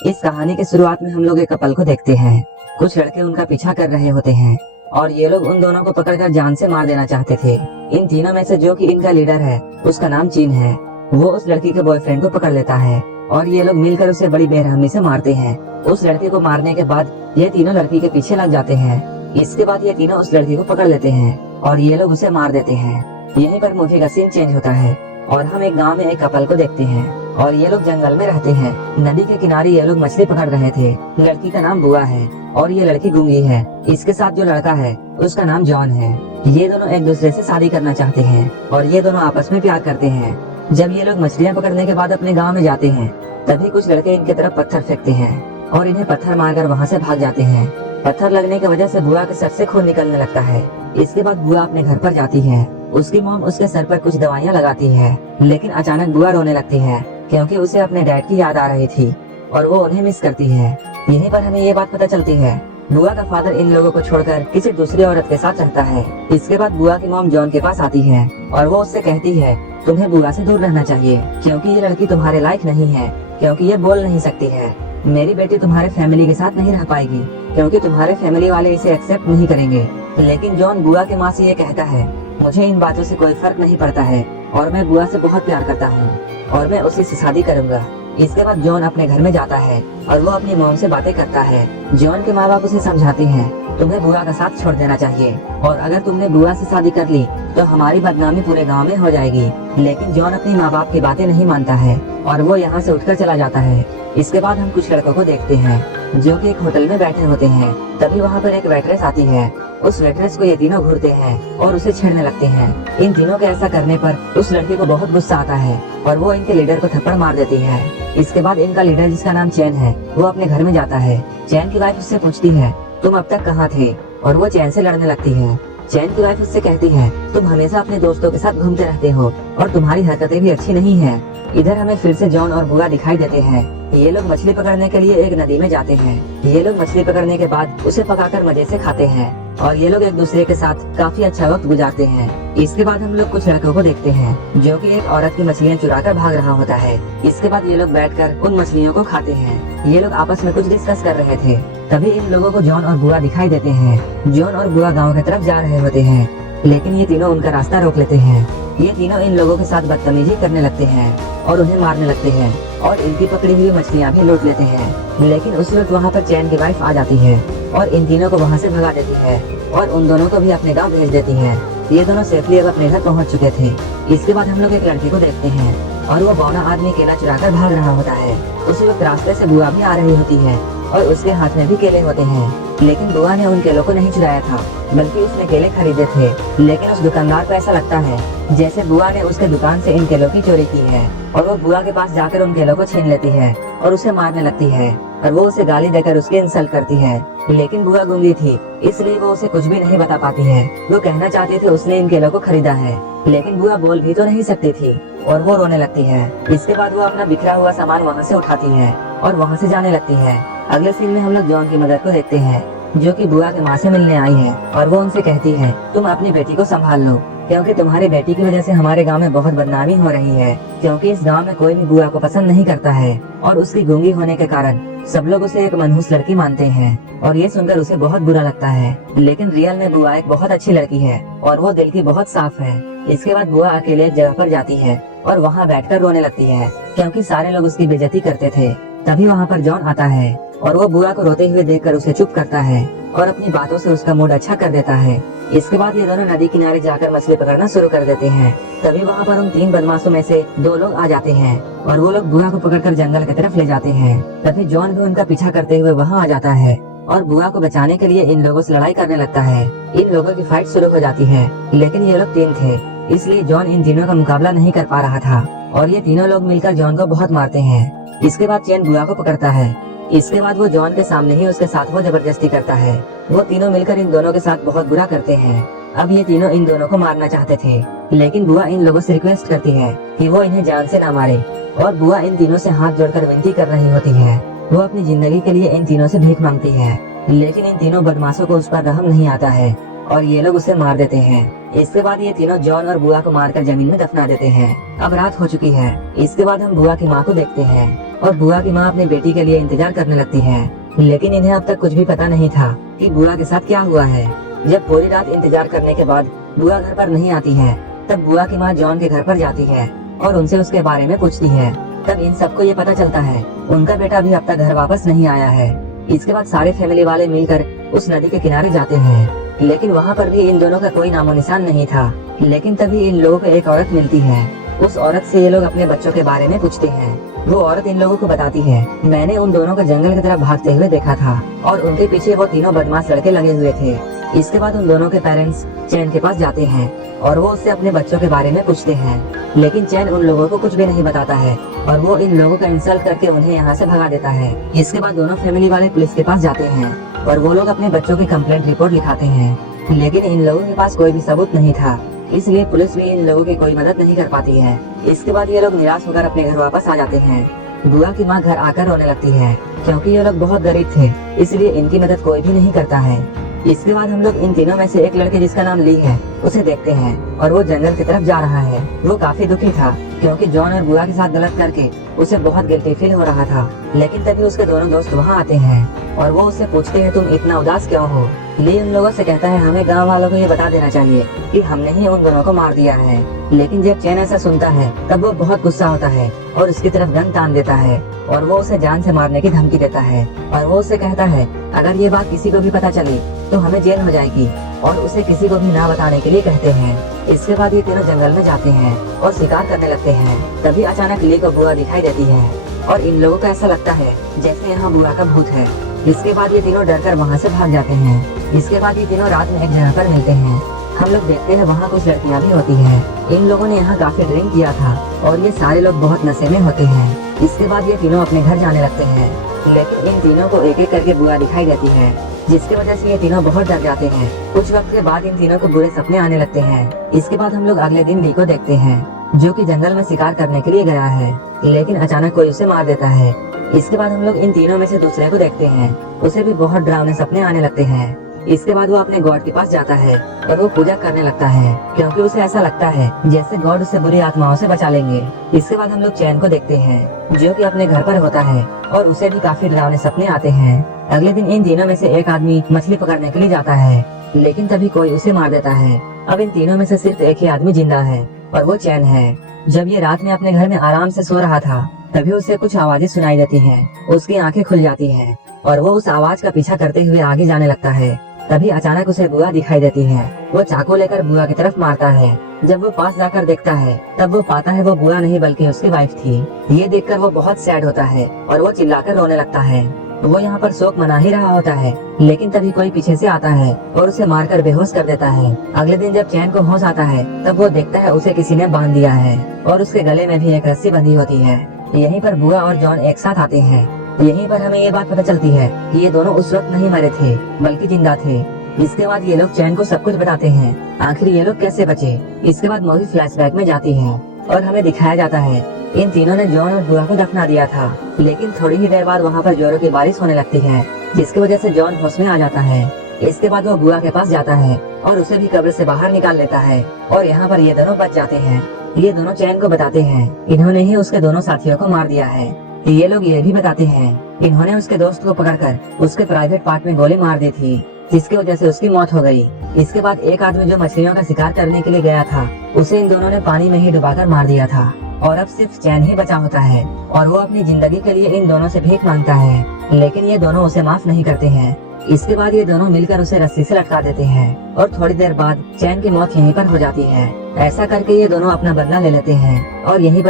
इस कहानी के शुरुआत में हम लोग एक कपल को देखते हैं। कुछ लड़के उनका पीछा कर रहे होते हैं और ये लोग उन दोनों को पकड़कर जान से मार देना चाहते थे। इन तीनों में से जो कि इनका लीडर है, उसका नाम चीन है, वो उस लड़की के बॉयफ्रेंड को पकड़ लेता है और ये लोग मिलकर उसे बड़ी बेरहमी से मारते हैं। उस लड़के को मारने के बाद ये तीनों लड़की के पीछे लग जाते हैं। इसके बाद ये तीनों उस लड़की को पकड़ लेते हैं और ये लोग उसे मार देते हैं। यहीं पर मूवी का सीन चेंज होता है और हम एक गांव में एक कपल को देखते हैं और ये लोग जंगल में रहते हैं। नदी के किनारे ये लोग मछली पकड़ रहे थे। लड़की का नाम बुआ है और ये लड़की गूंगी है। इसके साथ जो लड़का है उसका नाम जॉन है। ये दोनों एक दूसरे से शादी करना चाहते हैं और ये दोनों आपस में प्यार करते हैं। जब ये लोग मछलियाँ पकड़ने के बाद अपने गाँव में जाते हैं तभी कुछ लड़के इनके तरफ पत्थर फेंकते हैं और इन्हें पत्थर मारकर वहाँ से भाग जाते हैं। पत्थर लगने की वजह से बुआ के सर से खून निकलने लगता है। इसके बाद बुआ अपने घर पर जाती है। उसकी मॉम उसके सर पर कुछ दवाइयाँ लगाती है, लेकिन अचानक बुआ रोने लगती है क्योंकि उसे अपने डैड की याद आ रही थी और वो उन्हें मिस करती है। यहीं पर हमें ये बात पता चलती है, बुआ का फादर इन लोगों को छोड़कर किसी दूसरी औरत के साथ रहता है। इसके बाद बुआ की मॉम जॉन के पास आती है और वो उससे कहती है तुम्हें बुआ से दूर रहना चाहिए क्योंकि ये लड़की तुम्हारे लायक नहीं है, क्योंकि ये बोल नहीं सकती है। मेरी बेटी तुम्हारे फैमिली के साथ नहीं रह पाएगी क्योंकि तुम्हारे फैमिली वाले इसे एक्सेप्ट नहीं करेंगे। लेकिन जॉन बुआ के माँ से ये कहता है मुझे इन बातों से कोई फर्क नहीं पड़ता है और मैं बुआ से बहुत प्यार करता हूँ और मैं उसी से शादी करूँगा। इसके बाद जॉन अपने घर में जाता है और वो अपनी मॉम से बातें करता है। जॉन के माँ बाप उसे समझाते हैं तुम्हें बुआ का साथ छोड़ देना चाहिए और अगर तुमने बुआ से शादी कर ली तो हमारी बदनामी पूरे गांव में हो जाएगी। लेकिन जॉन अपने माँ बाप की बातें नहीं मानता है और वो यहाँ से उठकर चला जाता है। इसके बाद हम कुछ लड़कों को देखते हैं जो कि एक होटल में बैठे होते हैं। तभी वहाँ पर एक वेट्रेस आती है। उस वेट्रेस को ये तीनों घूरते हैं और उसे छेड़ने लगते हैं। इन तीनों के ऐसा करने पर उस लड़के को बहुत गुस्सा आता है और वो इनके लीडर को थप्पड़ मार देती है। इसके बाद इनका लीडर जिसका नाम चैन है वो अपने घर में जाता है। चैन की वाइफ उससे पूछती है तुम अब तक कहाँ थे, और वो चैन से लड़ने लगती है। चैन की वाइफ उससे कहती है तुम हमेशा अपने दोस्तों के साथ घूमते रहते हो और तुम्हारी हरकतें भी अच्छी नहीं है। इधर हमें फिर से जॉन और बुआ दिखाई देते हैं। ये लोग मछली पकड़ने के लिए एक नदी में जाते हैं। ये लोग मछली पकड़ने के बाद उसे पकाकर मजे से खाते हैं और ये लोग एक दूसरे के साथ काफी अच्छा वक्त गुजारते हैं। इसके बाद हम लोग कुछ लड़कों को देखते हैं जो कि एक औरत की मछलियाँ चुराकर भाग रहा होता है। इसके बाद ये लोग बैठकर उन मछलियों को खाते हैं। ये लोग आपस में कुछ डिस्कस कर रहे थे। तभी इन लोगों को जॉन और बुआ दिखाई देते हैं। जॉन और बुआ गाँव की तरफ जा रहे होते हैं, लेकिन ये तीनों उनका रास्ता रोक लेते हैं। ये तीनों इन लोगों के साथ बदतमीजी करने लगते हैं और उन्हें मारने लगते हैं और इनकी पकड़ी हुई मछलियाँ भी लूट लेते हैं। लेकिन उस वक्त वहाँ पर चैन की वाइफ आ जाती है और इन तीनों को वहाँ से भगा देती है और उन दोनों को भी अपने गांव भेज देती है। ये दोनों सेफली अब अपने घर पहुँच चुके थे। इसके बाद हम लोग एक लड़की को देखते हैं और वो बौना आदमी केला चुराकर भाग रहा होता है। उसी वक्त रास्ते से बुआ भी आ रही होती है और उसके हाथ में भी केले होते हैं। लेकिन बुआ ने उन केलों को नहीं चुराया था, बल्कि उसने केले खरीदे थे। लेकिन उस दुकानदार को ऐसा लगता है जैसे बुआ ने उसके दुकान से इन केलों की चोरी की है और वो बुआ के पास जाकर उन केलों को छीन लेती है और उसे मारने लगती है और वो उसे गाली देकर उसकी इंसल्ट करती है। लेकिन बुआ गूंगी थी, इसलिए वो उसे कुछ भी नहीं बता पाती है। वो कहना चाहती थी उसने इन केलों को खरीदा है, लेकिन बुआ बोल भी तो नहीं सकती थी और वो रोने लगती है। इसके बाद वो अपना बिखरा हुआ सामान वहाँ से उठाती है और वहाँ से जाने लगती है। अगले सीन में हम लोग जॉन की मदर को देखते हैं जो कि बुआ के माँ से मिलने आई है और वो उनसे कहती है तुम अपनी बेटी को संभाल लो क्योंकि तुम्हारी बेटी की वजह से हमारे गांव में बहुत बदनामी हो रही है, क्योंकि इस गांव में कोई भी बुआ को पसंद नहीं करता है और उसकी गूंगी होने के कारण सब लोग उसे एक मनहूस लड़की मानते हैं और ये सुनकर उसे बहुत बुरा लगता है। लेकिन रियल में बुआ एक बहुत अच्छी लड़की है और वो दिल की बहुत साफ है। इसके बाद बुआ अकेले एक जगह पर जाती है और वहाँ बैठकर रोने लगती है क्योंकि सारे लोग उसकी बेइज्जती करते थे। तभी वहाँ पर जॉन आता है और वो बुआ को रोते हुए देखकर उसे चुप करता है और अपनी बातों से उसका मूड अच्छा कर देता है। इसके बाद ये दोनों नदी किनारे जाकर मछली पकड़ना शुरू कर देते हैं। तभी वहाँ पर उन 3 बदमाशों में से 2 लोग आ जाते हैं और वो लोग बुआ को पकड़कर जंगल की तरफ ले जाते हैं। तभी जॉन भी उनका पीछा करते हुए वहाँ आ जाता है और बुआ को बचाने के लिए इन लोगों से लड़ाई करने लगता है। इन लोगों की फाइट शुरू हो जाती है, लेकिन ये लोग 3 थे, इसलिए जॉन इन तीनों का मुकाबला नहीं कर पा रहा था और ये तीनों लोग मिलकर जॉन को बहुत मारते हैं। इसके बाद चैन बुआ को पकड़ता है। इसके बाद वो जॉन के सामने ही उसके साथ वो जबरदस्ती करता है। वो तीनों मिलकर इन दोनों के साथ बहुत बुरा करते हैं। अब ये तीनों इन दोनों को मारना चाहते थे, लेकिन बुआ इन लोगों से रिक्वेस्ट करती है कि वो इन्हें जान से ना मारे और बुआ इन तीनों से हाथ जोड़कर विनती कर रही होती है। वो अपनी जिंदगी के लिए इन तीनों से भीख मांगती है, लेकिन इन तीनों बदमाशों को उस पर रहम नहीं आता है और ये लोग उसे मार देते हैं। इसके बाद ये तीनों जॉन और बुआ को मारकर जमीन में दफना देते हैं। अब रात हो चुकी है। इसके बाद हम बुआ की माँ को देखते हैं और बुआ की माँ अपने बेटी के लिए इंतजार करने लगती है, लेकिन इन्हें अब तक कुछ भी पता नहीं था कि बुआ के साथ क्या हुआ है। जब पूरी रात इंतजार करने के बाद बुआ घर पर नहीं आती है, तब बुआ की माँ जॉन के घर पर जाती है और उनसे उसके बारे में पूछती है। तब इन सबको ये पता चलता है उनका बेटा भी अब तक घर वापस नहीं आया है। इसके बाद सारे फैमिली वाले मिलकर उस नदी के किनारे जाते हैं, लेकिन वहाँ पर भी इन दोनों का कोई नामो निशान नहीं था। लेकिन तभी इन लोगों को एक औरत मिलती है। उस औरत से ये लोग अपने बच्चों के बारे में पूछते हैं। वो औरत इन लोगों को बताती है, मैंने उन दोनों को जंगल की तरफ भागते हुए देखा था और उनके पीछे वो तीनों बदमाश लड़के लगे हुए थे। इसके बाद उन दोनों के पेरेंट्स चैन के पास जाते हैं और वो उससे अपने बच्चों के बारे में पूछते हैं, लेकिन चैन उन लोगों को कुछ भी नहीं बताता है और वो इन लोगों का इंसल्ट करके उन्हें यहाँ से भगा देता है। इसके बाद दोनों फैमिली वाले पुलिस के पास जाते हैं और वो लोग अपने बच्चों की कंप्लेंट रिपोर्ट लिखाते हैं, लेकिन इन लोगों के पास कोई भी सबूत नहीं था, इसलिए पुलिस भी इन लोगों की कोई मदद नहीं कर पाती है। इसके बाद ये लोग निराश होकर अपने घर वापस आ जाते हैं। बुआ की माँ घर आकर रोने लगती है क्योंकि ये लोग बहुत गरीब थे, इसलिए इनकी मदद कोई भी नहीं करता है। इसके बाद हम लोग इन तीनों में से एक लड़के जिसका नाम ली है उसे देखते हैं और वो जंगल की तरफ जा रहा है। वो काफी दुखी था क्योंकि जॉन और बुआ के साथ गलत करके उसे बहुत गिल्टी फील हो रहा था। लेकिन तभी उसके दोनों दोस्त वहाँ आते हैं और वो उससे पूछते हैं, तुम इतना उदास क्यों हो? ली उन लोगों से कहता है, हमें गांव वालों को ये बता देना चाहिए कि हमने ही उन दोनों को मार दिया है। लेकिन जब चैन ऐसा सुनता है तब वो बहुत गुस्सा होता है और उसकी तरफ गन तान देता है और वो उसे जान से मारने की धमकी देता है और वो उसे कहता है, अगर ये बात किसी को भी पता चली तो हमें जेल हो जाएगी, और उसे किसी को भी ना बताने के लिए कहते हैं। इसके बाद ये तीनों जंगल में जाते हैं और शिकार करने लगते हैं। तभी अचानक ली को बुआ दिखाई देती है और इन लोगों को ऐसा लगता है जैसे यहाँ बुआ का भूत है। इसके बाद ये तीनों डरकर वहाँ से भाग जाते हैं। इसके बाद ये तीनों रात में एक जगह पर मिलते हैं। हम लोग देखते हैं वहाँ कुछ लड़कियाँ भी होती हैं। इन लोगों ने यहाँ काफी ड्रिंक किया था और ये सारे लोग बहुत नशे में होते हैं। इसके बाद ये तीनों अपने घर जाने लगते हैं, लेकिन इन तीनों को एक एक करके बुआ दिखाई देती है, जिसकी वजह से ये तीनों बहुत डर जाते हैं। कुछ वक्त के बाद इन तीनों को बुरे सपने आने लगते हैं। इसके बाद हम लोग अगले दिन ली को देखते हैं जो कि जंगल में शिकार करने के लिए गया है, लेकिन अचानक कोई उसे मार देता है। इसके बाद हम लोग इन तीनों में से दूसरे को देखते हैं। उसे भी बहुत डरावने सपने आने लगते हैं। इसके बाद वो अपने गॉड के पास जाता है और वो पूजा करने लगता है क्योंकि उसे ऐसा लगता है जैसे गॉड उसे बुरी आत्माओं से बचा लेंगे। इसके बाद हम लोग चैन को देखते हैं जो कि अपने घर पर होता है और उसे भी काफी डरावने सपने आते हैं। अगले दिन इन तीनों में से एक आदमी मछली पकड़ने के लिए जाता है, लेकिन तभी कोई उसे मार देता है। अब इन तीनों में से सिर्फ एक ही आदमी जिंदा है और वो चैन है। जब ये रात में अपने घर में आराम से सो रहा था, तभी उसे कुछ आवाजें सुनाई देती हैं। उसकी आंखें खुल जाती हैं और वो उस आवाज का पीछा करते हुए आगे जाने लगता है। तभी अचानक उसे बुआ दिखाई देती है। वो चाकू लेकर बुआ की तरफ मारता है। जब वो पास जाकर देखता है तब वो पाता है वो बुआ नहीं बल्कि उसकी वाइफ थी। ये देखकर वो बहुत सैड होता है और वो चिल्लाकर रोने लगता है। वो यहाँ पर शोक मना ही रहा होता है, लेकिन तभी कोई पीछे से आता है और उसे मारकर बेहोश कर देता है। अगले दिन जब चैन को होश आता है तब वो देखता है उसे किसी ने बांध दिया है और उसके गले में भी एक रस्सी बंधी होती है। यहीं पर बुआ और जॉन एक साथ आते हैं। यहीं पर हमें ये बात पता चलती है कि ये दोनों उस वक्त नहीं मरे थे बल्कि जिंदा थे। इसके बाद ये लोग चैन को सब कुछ बताते हैं, आखिर ये लोग कैसे बचे। इसके बाद मूवी फ्लैशबैक में जाती है और हमें दिखाया जाता है इन तीनों ने जॉन और बुआ को दफना दिया था, लेकिन थोड़ी ही देर बाद वहाँ पर जोरों की बारिश होने लगती है, जिसकी वजह से जॉन होश में आ जाता है। इसके बाद वो बुआ के पास जाता है और उसे भी कब्र से बाहर निकाल लेता है और यहाँ पर ये दोनों बच जाते हैं। ये दोनों चैन को बताते हैं इन्होंने ही उसके दोनों साथियों को मार दिया है। ये लोग ये भी बताते हैं इन्होंने उसके दोस्त को पकड़कर उसके प्राइवेट पार्ट में गोली मार दी थी, जिसकी वजह से उसकी मौत हो गई। इसके बाद एक आदमी जो मछलियों का शिकार करने के लिए गया था, उसे इन दोनों ने पानी में ही डुबाकर मार दिया था और अब सिर्फ चैन ही बचा होता है और वो अपनी जिंदगी के लिए इन दोनों से भीख मांगता है, लेकिन ये दोनों उसे माफ नहीं करते हैं। इसके बाद ये दोनों मिलकर उसे रस्सी से लटका देते हैं और थोड़ी देर बाद चैन की मौत यहीं पर हो जाती है। ऐसा करके ये दोनों अपना बदला ले लेते हैं और यहीं पर